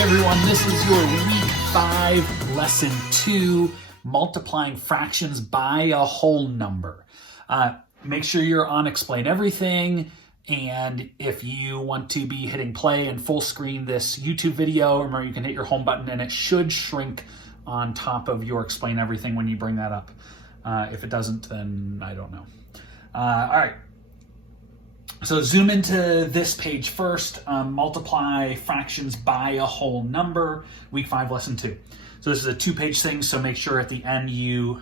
Hey everyone, this is your week 5, lesson 2, multiplying fractions by a whole number. Make sure you're on Explain Everything, and if you want to be hitting play and full screen this YouTube video, remember you can hit your home button and it should shrink on top of your Explain Everything when you bring that up. If it doesn't, then I don't know. All right. So zoom into this page first, multiply fractions by a whole number, week 5, lesson 2. So this is a 2-page thing, so make sure at the end you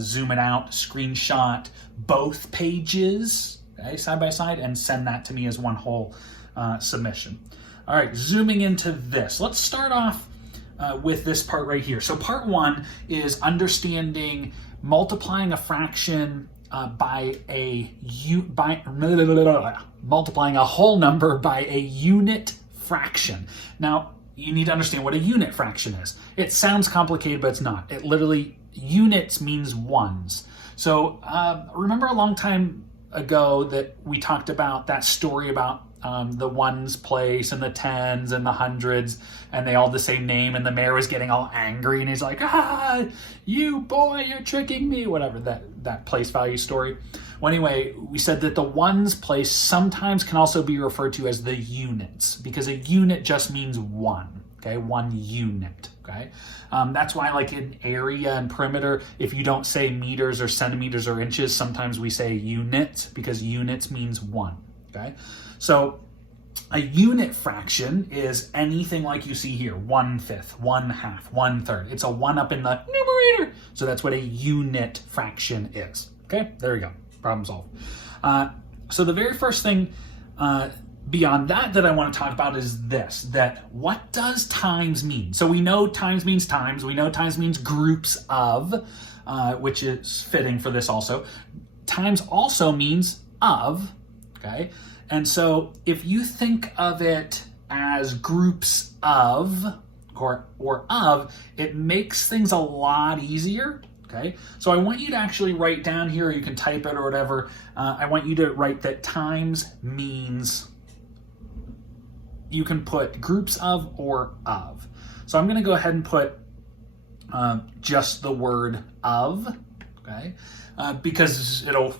zoom it out, screenshot both pages, okay, side by side, and send that to me as one whole submission. All right, zooming into this. Let's start off with this part right here. So part 1 is understanding multiplying a fraction multiplying a whole number by a unit fraction. Now, you need to understand what a unit fraction is. It sounds complicated, but it's not. It literally, units means ones. So remember a long time ago that we talked about that story about the ones place and the tens and the hundreds, and they all the same name, and the mayor was getting all angry and he's like, you boy, you're tricking me, whatever, that place value story. Well, anyway, we said that the ones place sometimes can also be referred to as the units, because a unit just means one, okay, one unit, okay? That's why, like in area and perimeter, if you don't say meters or centimeters or inches, sometimes we say units, because units means one, okay? So a unit fraction is anything like you see here, 1/5, 1/2, 1/3. It's a 1 up in the numerator. So that's what a unit fraction is. Okay, there we go. Problem solved. So the very first thing beyond that I want to talk about is this, that what does times mean? So we know times means times. We know times means groups of, which is fitting for this also. Times also means of, okay? And so if you think of it as groups of or of, it makes things a lot easier, okay? So I want you to actually write down here, or you can type it or whatever. I want you to write that times means, you can put groups of or of. So I'm going to go ahead and put just the word of, okay? Because it'll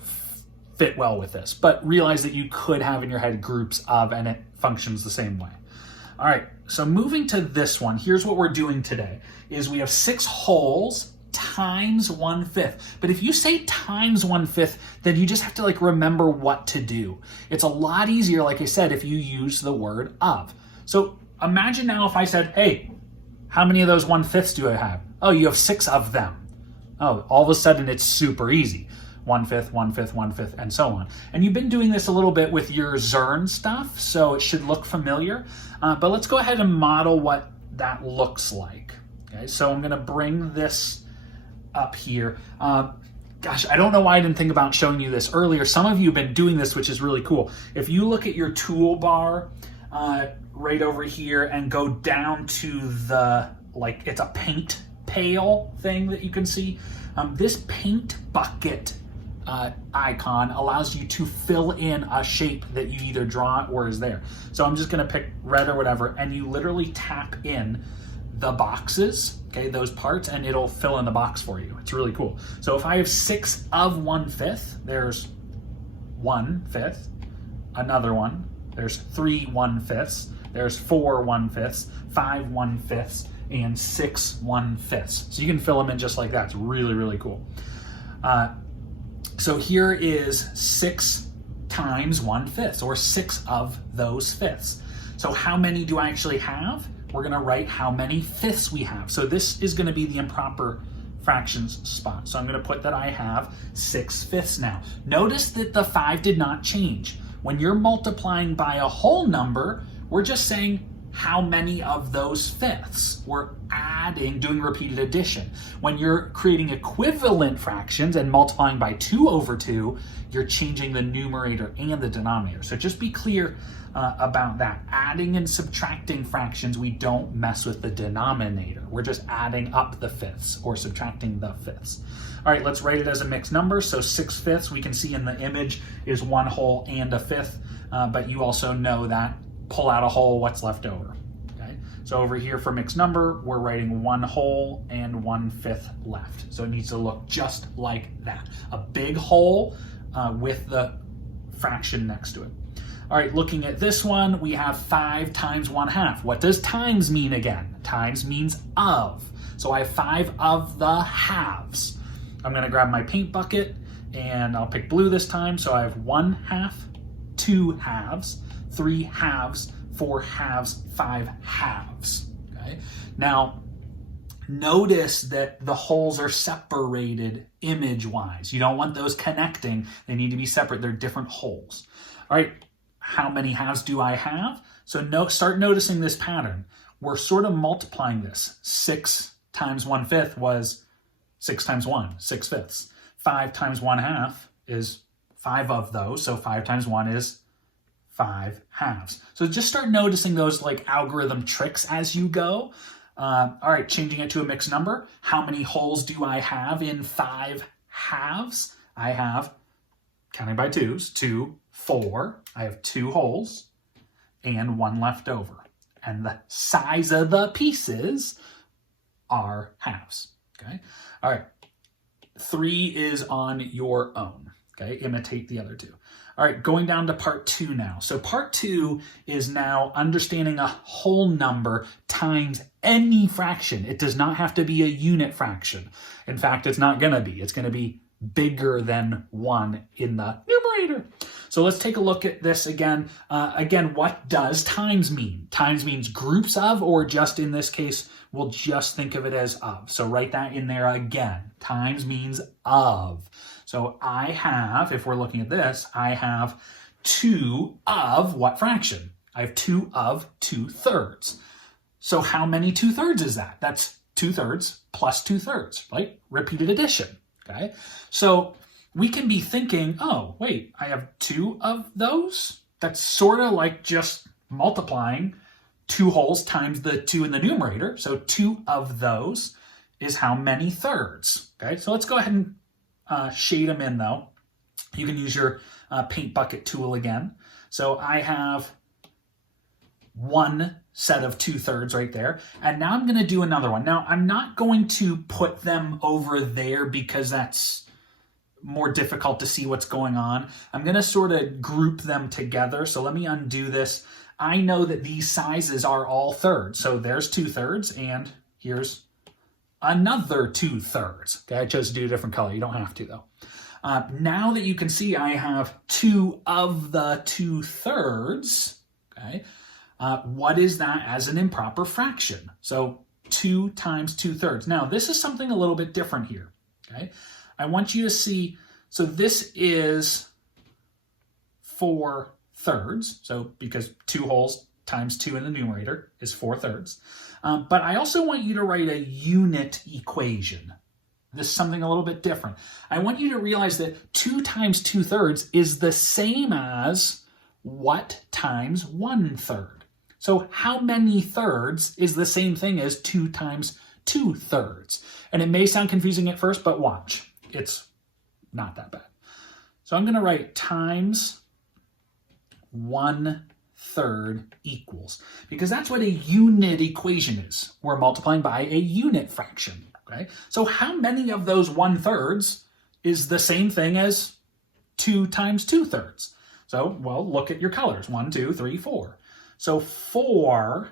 fit well with this, but realize that you could have in your head groups of, and it functions the same way. All right, so moving to this one, here's what we're doing today, is we have 6 wholes times 1/5. But if you say times 1/5, then you just have to like remember what to do. It's a lot easier, like I said, if you use the word of. So imagine now if I said, hey, how many of those 1/5s do I have? Oh, you have 6 of them. Oh, all of a sudden it's super easy. 1/5, 1/5, 1/5, and so on. And you've been doing this a little bit with your Zern stuff, so it should look familiar. But let's go ahead and model what that looks like. Okay, so I'm gonna bring this up here. Gosh, I don't know why I didn't think about showing you this earlier. Some of you have been doing this, which is really cool. If you look at your toolbar right over here and go down to the, like it's a paint pail thing that you can see, this paint bucket icon allows you to fill in a shape that you either draw or is there. So I'm just gonna pick red or whatever, and you literally tap in the boxes, okay, those parts, and it'll fill in the box for you. It's really cool. So if I have 6 of 1/5, there's 1/5, another one, there's 3 1/5s, there's 4 1/5s, 5 1/5s, and 6 1/5s. So you can fill them in just like that. It's really, really cool. So here is 6 times 1/5, or 6 of those fifths. So how many do I actually have? We're gonna write how many fifths we have. So this is gonna be the improper fractions spot. So I'm gonna put that I have 6 fifths now. Notice that the 5 did not change. When you're multiplying by a whole number, we're just saying how many of those fifths. We're adding, doing repeated addition. When you're creating equivalent fractions and multiplying by 2/2, you're changing the numerator and the denominator. So just be clear about that. Adding and subtracting fractions, we don't mess with the denominator. We're just adding up the fifths or subtracting the fifths. All right, let's write it as a mixed number. So 6 fifths, we can see in the image, is 1 whole and a fifth, but you also know that pull out a whole, what's left over, okay? So over here for mixed number, we're writing 1 whole and 1/5 left. So it needs to look just like that. A big whole with the fraction next to it. All right, looking at this one, we have 5 times 1/2. What does times mean again? Times means of. So I have 5 of the halves. I'm gonna grab my paint bucket and I'll pick blue this time. So I have 1/2, 2 halves, 3 halves, 4 halves, 5 halves, okay? Now, notice that the holes are separated image-wise. You don't want those connecting. They need to be separate. They're different holes. All right, how many halves do I have? So start noticing this pattern. We're sort of multiplying this. 6 times 1/5 was 6 times 1, 6/5. 5 times 1/2 is 5 of those. So 5 times 1 is 5 halves. So just start noticing those like algorithm tricks as you go. All right, changing it to a mixed number. How many holes do I have in 5 halves? I have, counting by twos, 2, 4. I have 2 holes and 1 left over. And the size of the pieces are halves, okay? All right, 3 is on your own, okay? Imitate the other 2. All right, going down to part 2 now. So part 2 is now understanding a whole number times any fraction. It does not have to be a unit fraction. In fact, it's not gonna be. It's gonna be bigger than 1 in the numerator. So let's take a look at this again. Again, what does times mean? Times means groups of, or just in this case, we'll just think of it as of. So write that in there again. Times means of. So I have, if we're looking at this, I have 2 of what fraction? I have 2 of 2/3. So how many 2/3 is that? That's 2/3 plus 2/3, right? Repeated addition, okay? So we can be thinking, oh, wait, I have 2 of those? That's sort of like just multiplying 2 wholes times the 2 in the numerator. So 2 of those is how many thirds, okay? So let's go ahead and shade them in though. You can use your paint bucket tool again. So I have 1 set of 2/3 right there. And now I'm going to do another one. Now I'm not going to put them over there because that's more difficult to see what's going on. I'm going to sort of group them together. So let me undo this. I know that these sizes are all thirds. So there's 2/3 and here's another 2/3. Okay, I chose to do a different color. You don't have to though. Now that you can see I have 2 of the 2/3, okay, what is that as an improper fraction? So 2 times 2/3. Now this is something a little bit different here, okay? I want you to see, so this is 4/3, so because 2 wholes times 2 in the numerator is 4/3. But I also want you to write a unit equation. This is something a little bit different. I want you to realize that 2 times 2/3 is the same as what times 1/3. So how many thirds is the same thing as 2 times 2/3? And it may sound confusing at first, but watch. It's not that bad. So I'm going to write times 1/3 equals, because that's what a unit equation is. We're multiplying by a unit fraction, okay? So how many of those 1/3 is the same thing as 2 times 2/3? So, well, look at your colors. 1, 2, 3, 4. So 4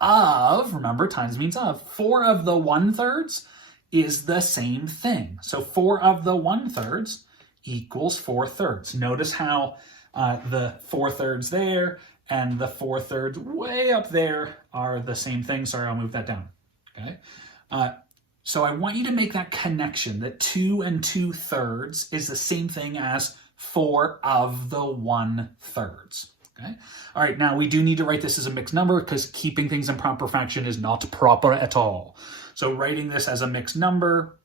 of, remember, times means of, 4 of the 1/3 is the same thing. So 4 of the 1/3 equals 4/3. Notice how the 4/3 there and the 4/3 way up there are the same thing. Sorry, I'll move that down, okay? So I want you to make that connection that 2 and 2/3 is the same thing as 4 of the 1/3, okay? All right, now we do need to write this as a mixed number because keeping things in proper fraction is not proper at all. So writing this as a mixed number,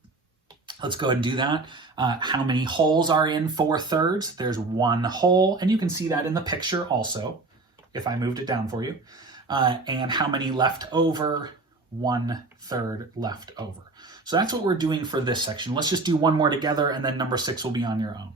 let's go ahead and do that. How many holes are in 4/3? There's 1 hole, and you can see that in the picture also, if I moved it down for you. And how many left over? 1/3 left over. So that's what we're doing for this section. Let's just do one more together, and then number 6 will be on your own.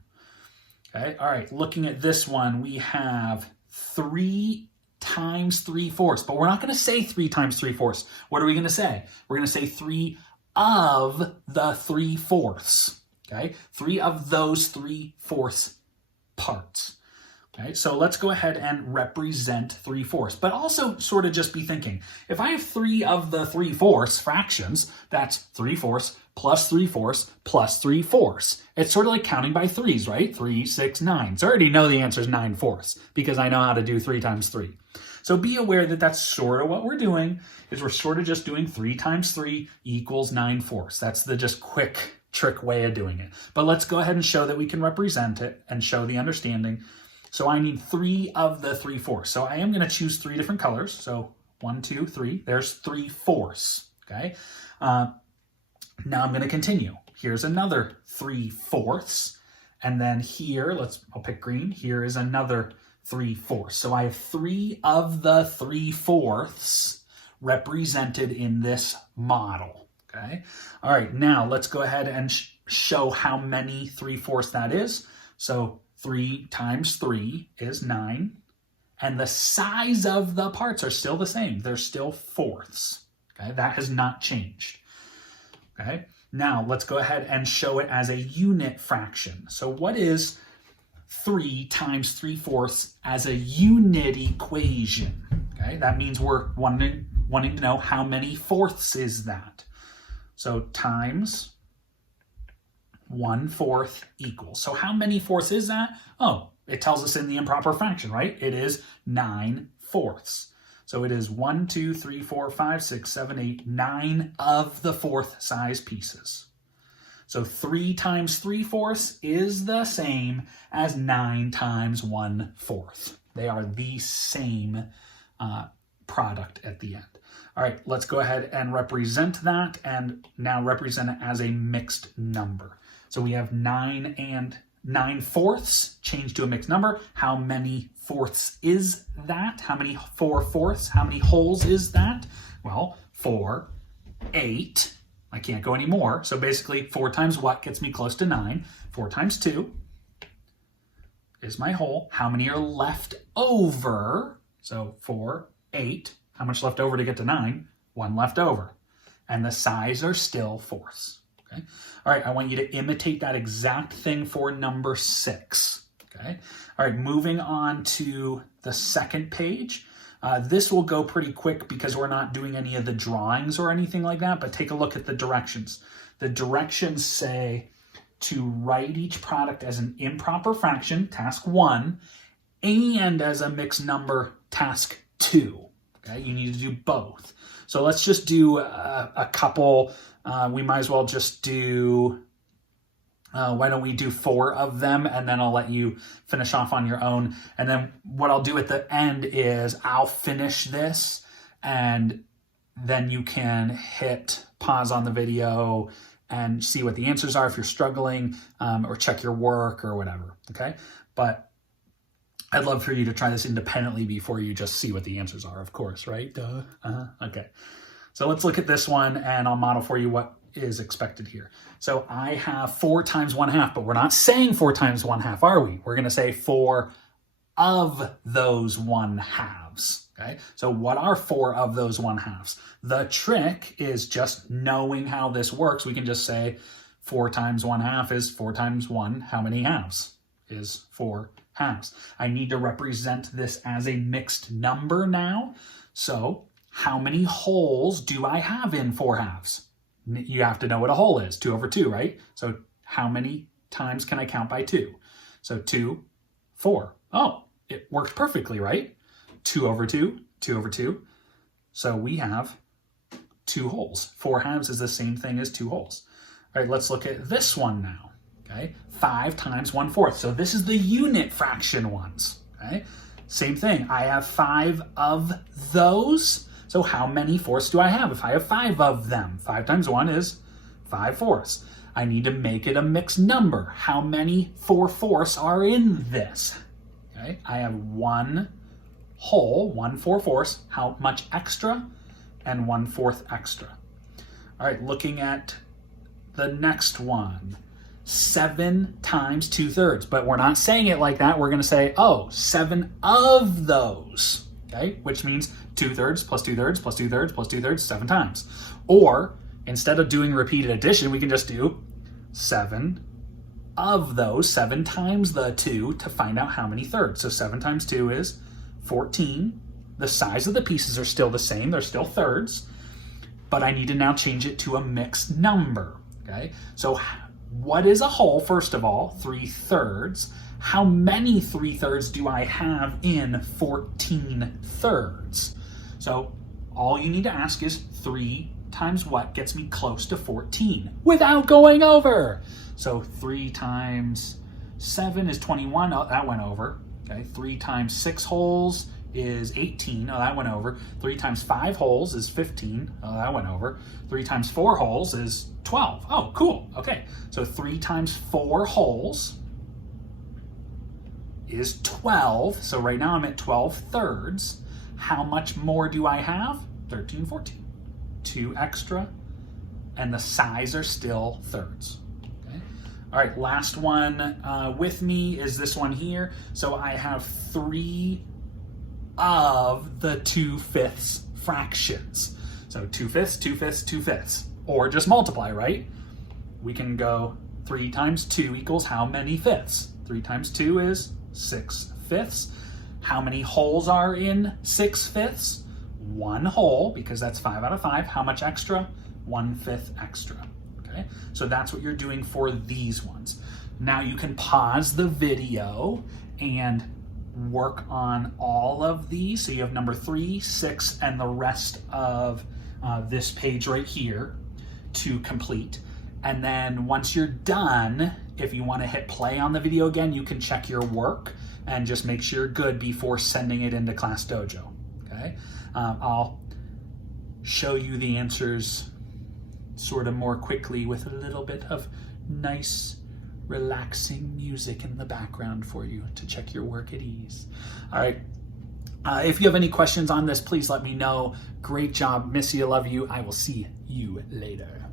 Okay, all right, looking at this one, we have 3 times 3/4. But we're not going to say 3 times 3/4. What are we going to say? We're going to say 3 of the 3/4. Okay, 3 of those 3/4 parts. Okay, so let's go ahead and represent 3/4, but also sort of just be thinking, if I have 3 of the 3/4 fractions, that's 3/4 plus 3/4 plus 3/4. It's sort of like counting by threes, right? 3, 6, 9. So I already know the answer is 9/4 because I know how to do 3 times 3. So be aware that that's sort of what we're doing, is we're sort of just doing 3 times 3 equals 9/4. That's the just quick trick way of doing it. But let's go ahead and show that we can represent it and show the understanding. So I need 3 of the 3/4. So I am going to choose 3 different colors. So 1, 2, 3. There's 3/4. Okay. Now I'm going to continue. Here's another 3/4. And then here, I'll pick green. Here is another 3/4. So I have 3 of the 3/4 represented in this model. Okay. All right. Now let's go ahead and show how many 3/4 that is. So 3 times 3 is 9. And the size of the parts are still the same. They're still fourths. Okay. That has not changed. Okay. Now let's go ahead and show it as a unit fraction. So what is 3 times 3/4 as a unit equation? Okay. That means we're wanting to know how many fourths is that. So times 1/4 equals. So how many fourths is that? Oh, it tells us in the improper fraction, right? It is 9/4. So it is 1, 2, 3, 4, 5, 6, 7, 8, 9 of the fourth size pieces. So 3 times 3/4 is the same as 9 times 1/4. They are the same product at the end. All right, let's go ahead and represent that, and now represent it as a mixed number. So we have 9/4 changed to a mixed number. How many fourths is that? How many 4/4? How many wholes is that? Well, 4, 8. I can't go any more. So basically 4 times what gets me close to 9? 4 times 2 is my whole. How many are left over? So 4, 8. How much left over to get to 9? 1 left over. And the size are still fourths. Okay. All right, I want you to imitate that exact thing for number 6. Okay. All right, moving on to the second page. This will go pretty quick because we're not doing any of the drawings or anything like that, but take a look at the directions. The directions say to write each product as an improper fraction, task 1, and as a mixed number, task 2. Okay, you need to do both. So let's just do a couple. We might as well just do, why don't we do 4 of them, and then I'll let you finish off on your own. And then what I'll do at the end is I'll finish this, and then you can hit pause on the video and see what the answers are if you're struggling, or check your work or whatever, okay? But I'd love for you to try this independently before you just see what the answers are, of course, right? Duh. Okay. So let's look at this one, and I'll model for you what is expected here. So I have 4 times 1/2, but we're not saying 4 times 1/2, are we? We're going to say 4 of those 1/2s. Okay. So what are 4 of those 1/2s? The trick is just knowing how this works. We can just say 4 times 1/2 is 4 times 1. How many halves? Is 4 halves. I need to represent this as a mixed number now. So how many wholes do I have in 4 halves? You have to know what a whole is. 2 over 2, right? So how many times can I count by 2? So 2, 4. Oh, it worked perfectly, right? 2 over 2, 2 over 2. So we have 2 wholes. 4 halves is the same thing as 2 wholes. All right, let's look at this one now. Okay, 5 times 1/4. So this is the unit fraction ones. Okay, same thing. I have 5 of those. So how many fourths do I have if I have 5 of them? 5 times 1 is 5/4. I need to make it a mixed number. How many 4/4 are in this? Okay, I have 1 whole, 1 4/4. How much extra? And 1/4 extra. All right, looking at the next one. 7 times 2/3, but we're not saying it like that. We're going to say, oh, 7 of those. okay? Which means 2/3 plus 2/3 plus 2/3 plus 2/3 7 times. Or instead of doing repeated addition, we can just do 7 of those, 7 times the 2 to find out how many thirds. So 7 times 2 is 14. The size of the pieces are still the same, they're still thirds, but I need to now change it to a mixed number, okay? So what is a whole, first of all? 3/3. How many 3/3 do I have in 14 thirds? So all you need to ask is 3 times what gets me close to 14 without going over. So 3 times 7 is 21. Oh, that went over. Okay, 3 times 6 wholes is 18. Oh, that went over. 3 times 5 wholes is 15. Oh, that went over. 3 times 4 wholes is 12. Oh, cool. Okay, so 3 times 4 wholes is 12. So right now I'm at 12 thirds. How much more do I have? 13, 14. 2 extra, and the size are still thirds. Okay. All right, last one with me is this one here. So I have 3 of the 2/5 fractions. So 2/5, 2/5, 2/5, or just multiply, right? We can go 3 times 2 equals how many fifths? 3 times 2 is 6/5. How many wholes are in 6/5? 1 whole, because that's 5 out of 5. How much extra? 1/5 extra. Okay, so that's what you're doing for these ones. Now you can pause the video and work on all of these. So you have number 3, 6, and the rest of this page right here to complete. And then once you're done, if you want to hit play on the video again, you can check your work and just make sure you're good before sending it into Class Dojo. Okay, I'll show you the answers sort of more quickly with a little bit of nice, relaxing music in the background for you to check your work at ease. All right. If you have any questions on this, please let me know. Great job. Miss you. Love you. I will see you later.